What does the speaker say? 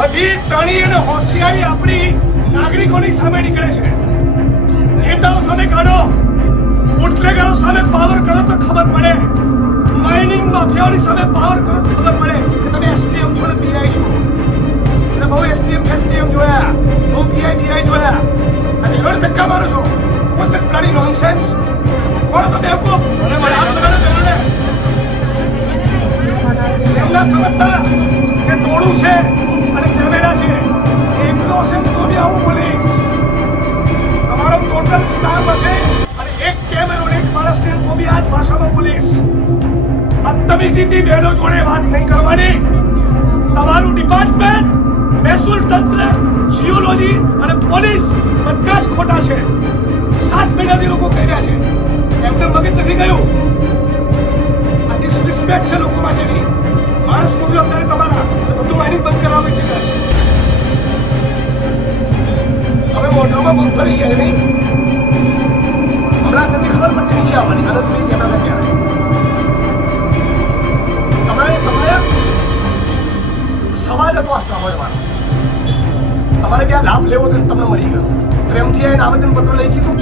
બધી ટણી અને હોશિયારી આપણી નાગરિકોની સામે નીકળે છે. નેતાઓ સામે કાઢો, બુટલેગરો સામે પાવર કરો તો ખબર પડે, માઇનિંગ માફિયાઓની સામે પાવર કરો તો ખબર પડે કે તમે એસડીએમ છો ને પીઆઈ છો. અને બહુ એસડીએમ જોયા, બહુ પીઆઈ જોયા, અને એવા ધક્કા મારો છો. Was that bloody nonsense? કોણ તો બેવકૂફ? એમના સમજતા કે ટોળું છે અને કેમેરા છે, એકલો હશે તો બી આવું બોલીશ. તમારો ટોટલ સ્ટાફ હશે અને એક કેમેરો એક માણસને તો બી આ જ ભાષામાં બોલીશ. બદતમીજીથી બહેનો જોડે વાત નહીં કરવાની. તમારું ડિપાર્ટમેન્ટ, મહેસૂલ તંત્ર, જીઓલોજી અને પોલીસ બધા જ ખોટા છે. 7 મહિનાથી લોકો કહી રહ્યા છે, એમને મગજ નથી ગયું. આ ડિસરિસ્પેક્ટ છે લોકો માટેની. માણસ મોકલો ત્યારે તમારા બધું માઇનિંગ બંધ કરવા માંડી ગયા. હવે મોઢામાં મગફળી જાય નહીં. હમણાં નથી ખબર પડતી નીચે આવવાની. હાલત નહીં કહેતા હતા ત્યારે તમારે સવાલ હતો આ સાંભળવાનો. તમારે ક્યાં લાભ લેવો તો તમને મળી ગયો. પ્રેમથી આવીને આવેદન પત્ર લઈ કીધું.